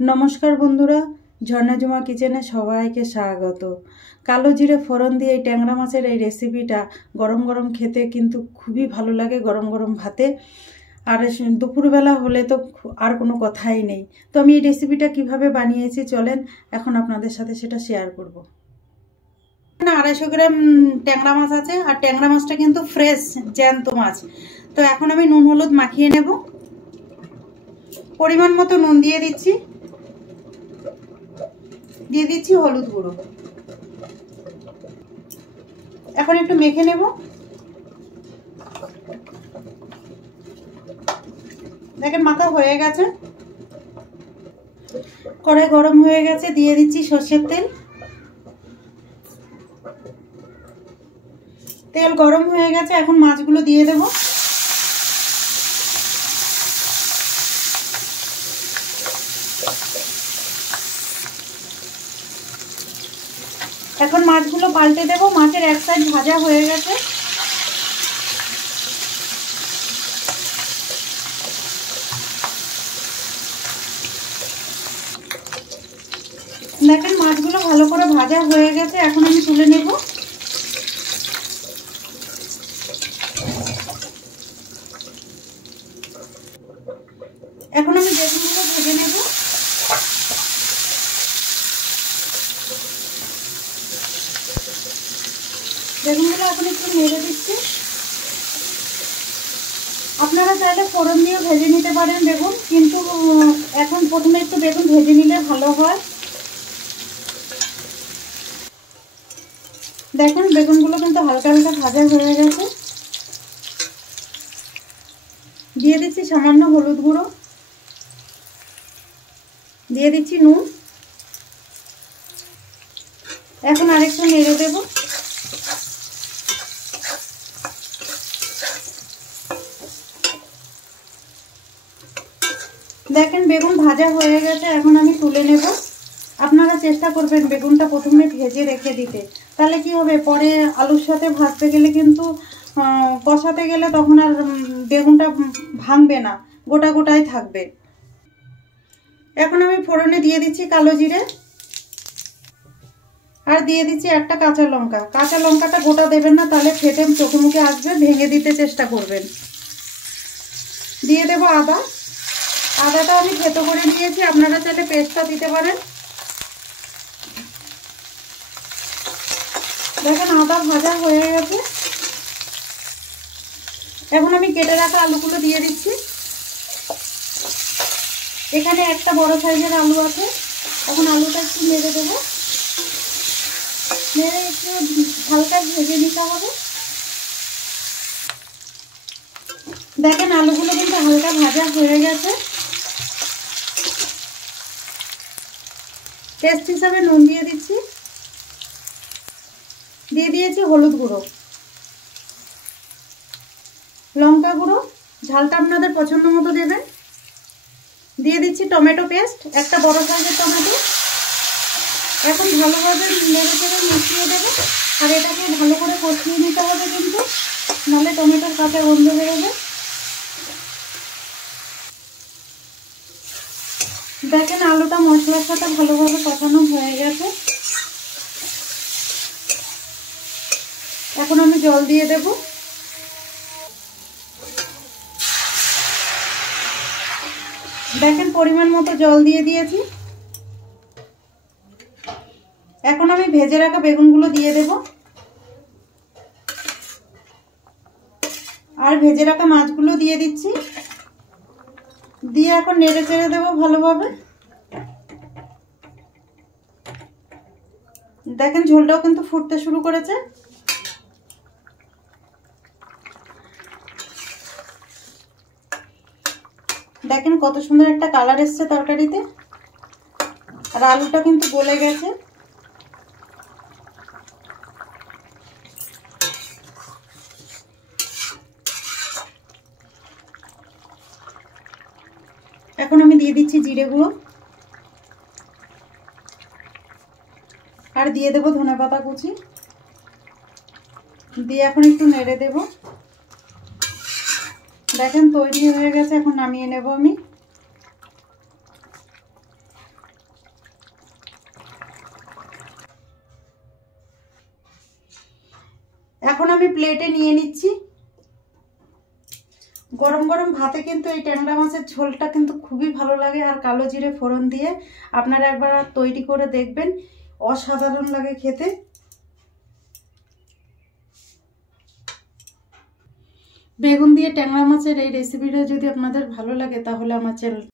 नमस्कार बंधुरा झर्णा जुमा किचेने सबाइके स्वागत। कालो जिरे फोड़न दिए टैंगरा माछेर এই রেসিপিটা गरम गरम खेते किन्तु खूबই भालो लागे गरम गरम भाते और दुपुरबेला होले तो और कोनो कथाई नेই। तो आमी এই রেসিপিটা কিভাবে বানিয়েছি চলেন এখন আপনাদের সাথে সেটা শেয়ার করব। এখানে 250 গ্রাম ট্যাংরা মাছ আছে আর ট্যাংরা মাছটা কিন্তু ফ্রেশ জ্যান্ত মাছ। তো এখন আমি নুন হলুদ মাখিয়ে নেব। পরিমাণ মতো নুন দিয়ে দিচ্ছি, দিয়ে দিচ্ছি হলুদ গুঁড়ো। এখন একটু মেখে নেব। দেখেন মাখা হয়ে গেছে, কড়াই গরম হয়ে গেছে, দিয়ে দিচ্ছি সরষের তেল। তেল গরম হয়ে গেছে, এখন মাছগুলো দিয়ে দেব। এখন মাছগুলো পাল্টে দেব। মাছের এক সাইড ভাজা হয়ে গেছে। দেখেন মাছগুলো ভালো করে ভাজা হয়ে গেছে, এখন আমি তুলে নেব। এখন আমি বেগুনগুলো ভেজে নেব। বেগুনগুলো এখন একটু নেড়ে দিচ্ছি। আপনারা চাইলে ফোড়ন দিয়ে ভেজে নিতে পারেন বেগুন, কিন্তু এখন প্রথমে একটু বেগুন ভেজে নিলে ভালো হয়। দেখেন বেগুনগুলো কিন্তু হালকা হালকা ভাজা হয়ে গেছে। দিয়ে দিচ্ছি সামান্য হলুদ গুঁড়ো, দিয়ে দিচ্ছি নুন। এখন আরেকটু নেড়ে দেব। দেখেন বেগুন ভাজা হয়ে গেছে, এখন আমি তুলে নেব। আপনারা চেষ্টা করবেন বেগুনটা প্রথমে ভেজে রেখে দিতে, তাহলে কি হবে পরে আলুর সাথে ভাজতে গেলে কিন্তু কষাতে গেলে তখন আর বেগুনটা ভাঙবে না, গোটা গোটাই থাকবে। এখন আমি ফোড়নে দিয়ে দিচ্ছি কালো জিরে আর দিয়ে দিচ্ছি একটা কাঁচা লঙ্কা। কাঁচা লঙ্কাটা গোটা দেবেন না, তাহলে খেতে চোখে মুখে আসবে, ভেঙে দিতে চেষ্টা করবেন। দিয়ে দেব আদা। আদাটা আমি থেতো করে নিয়েছি, আপনারা চাইলে পেস্টটা দিতে পারেন। দেখেন আদা ভাজা হয়ে গেছে। এখন আমি কেটে রাখা আলুগুলো দিয়ে দিচ্ছি। এখানে একটা বড় সাইজের আলু আছে। এখন আলুটা একটু নেড়ে দেবো, নেড়ে একটু হালকা ভেজে নিতে হবে। দেখেন আলুগুলো কিন্তু হালকা ভাজা হয়ে গেছে। টেস্ট হিসাবে নুন দিয়ে দিচ্ছি, দিয়ে দিয়েছি হলুদ গুঁড়ো, লঙ্কা গুঁড়ো, ঝালটা আপনাদের পছন্দ মতো দেবেন। দিয়ে দিচ্ছি টমেটো পেস্ট, একটা বড় সাইজের টমেটো। এখন ভালোভাবে নেড়ে চেড়ে মিশিয়ে দেবো, আর এটাকে ভালো করে কষিয়ে নিতে হবে কিন্তু, নাহলে টমেটোর কাঁচা গন্ধ বেরোবে। দেখেন আলুটা মশলার সাথে ভালোভাবে কষানো হয়ে গেছে। এখন আমি জল দিয়ে দেব। দেখেন পরিমাণ মতো জল দিয়ে দিয়েছি। এখন আমি ভেজে রাখা বেগুনগুলো দিয়ে দেব আর ভেজে রাখা মাছগুলো দিয়ে দিচ্ছি। দিয়ে এখন নেড়ে চেড়ে দেবো ভালোভাবে। দেখেন ঝোলটাও কিন্তু ফুটতে শুরু করেছে। দেখেন কত সুন্দর একটা কালার এসছে তরকারিতে, আর আলুটা কিন্তু গলে গেছে। এখন আমি দিয়ে দিচ্ছি জিরে গুঁড়ো আর দিয়ে দেবো ধনেপাতা কুচি, দিয়ে এখন একটু নেড়ে দেব। দেখেন তৈরি হয়ে গেছে, এখন নামিয়ে নেব আমি। এখন আমি প্লেটে নিয়ে নিচ্ছি। গরম গরম ভাতে কিন্তু এই ট্যাংরা মাছের ঝোলটা কিন্তু খুবই ভালো লাগে। আর কালো জিরে ফোড়ন দিয়ে আপনারা একবার তৈরি করে দেখবেন, অসাধারণ লাগে খেতে। বেগুন দিয়ে ট্যাংরা মাছের এই রেসিপিটা যদি আপনাদের ভালো লাগে তাহলে আমার চ্যানেল